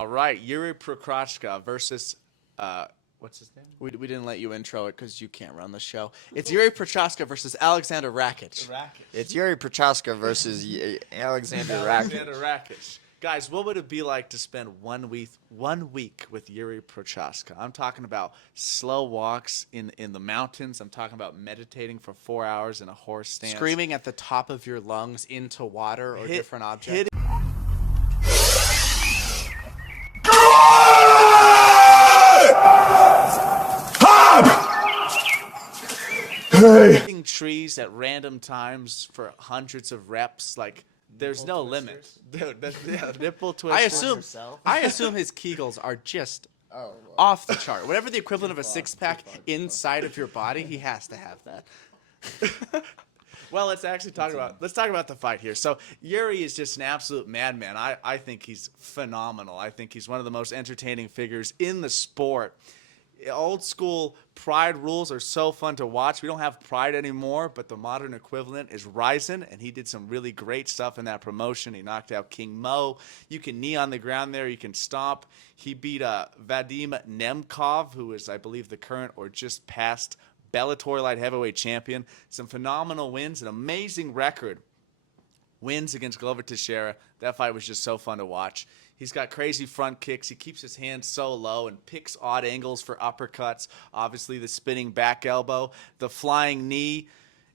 All right, Jiri Prochazka versus what's his name? We didn't let you intro it because you can't run the show. It's Jiri Prochazka versus Alexander Rakic. It's Jiri Prochazka versus Alexander Alexander Rakic. Rakic. Guys, what would it be like to spend 1 week with Jiri Prochazka? I'm talking about slow walks in the mountains. I'm talking about meditating for 4 hours in a horse stance. Screaming at the top of your lungs into water or different objects. Hitting trees at random times for hundreds of reps. Like, there's no limit. Dude, nipple twisters. I assume his Kegels are just off the chart. Whatever the equivalent of a six-pack inside of your body, he has to have that. Well, let's talk about the fight here. So Jiri is just an absolute madman. I think he's phenomenal. I think he's one of the most entertaining figures in the sport. Old school Pride rules are so fun to watch. We don't have Pride anymore, but the modern equivalent is Ryzen, and he did some really great stuff in that promotion. He knocked out King Mo. You can knee on the ground there. You can stomp. He beat Vadim Nemkov, who is, I believe, the current or just past Bellator light heavyweight champion. Some phenomenal wins, an amazing record. Wins against Glover Teixeira. That fight was just so fun to watch. He's got crazy front kicks. He keeps his hands so low and picks odd angles for uppercuts. Obviously, the spinning back elbow, the flying knee.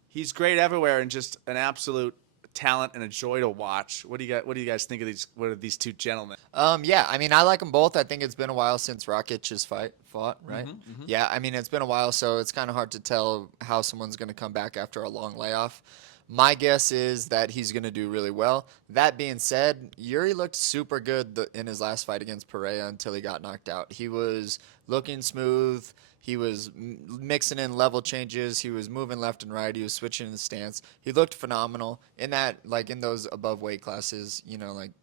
He's great everywhere and just an absolute talent and a joy to watch. What do you guys think of these? What are these two gentlemen? Yeah, I mean, I like them both. I think it's been a while since Rakic has fought, right? Yeah, I mean, it's been a while, so it's kind of hard to tell how someone's going to come back after a long layoff. My guess is that he's going to do really well. That being said, Jiri looked super good in his last fight against Pereira until he got knocked out. He was looking smooth. He was mixing in level changes. He was moving left and right. He was switching his stance. He looked phenomenal in that, like in those above weight classes. You know, like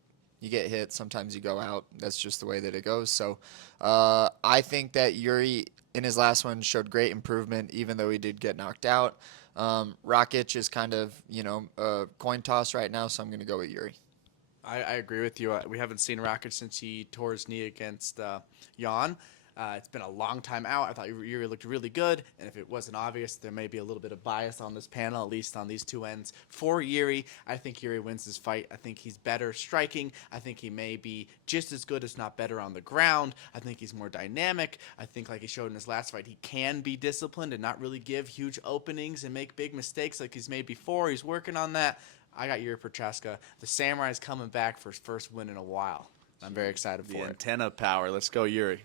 you get hit, sometimes you go out. That's just the way that it goes. So I think that Jiri in his last one showed great improvement, even though he did get knocked out. Rakic is kind of, a coin toss right now, so I'm going to go with Jiri. I agree with you. We haven't seen Rakic since he tore his knee against Jan. It's been a long time out. I thought Jiri looked really good, and if it wasn't obvious, there may be a little bit of bias on this panel, at least on these two ends. For Jiri, I think Jiri wins this fight. I think he's better striking. I think he may be just as good, if not better, on the ground. I think he's more dynamic. I think, like he showed in his last fight, he can be disciplined and not really give huge openings and make big mistakes like he's made before. He's working on that. I got Jiri Prochazka. The Samurai's coming back for his first win in a while. I'm very excited for it. The antenna power. Let's go, Jiri.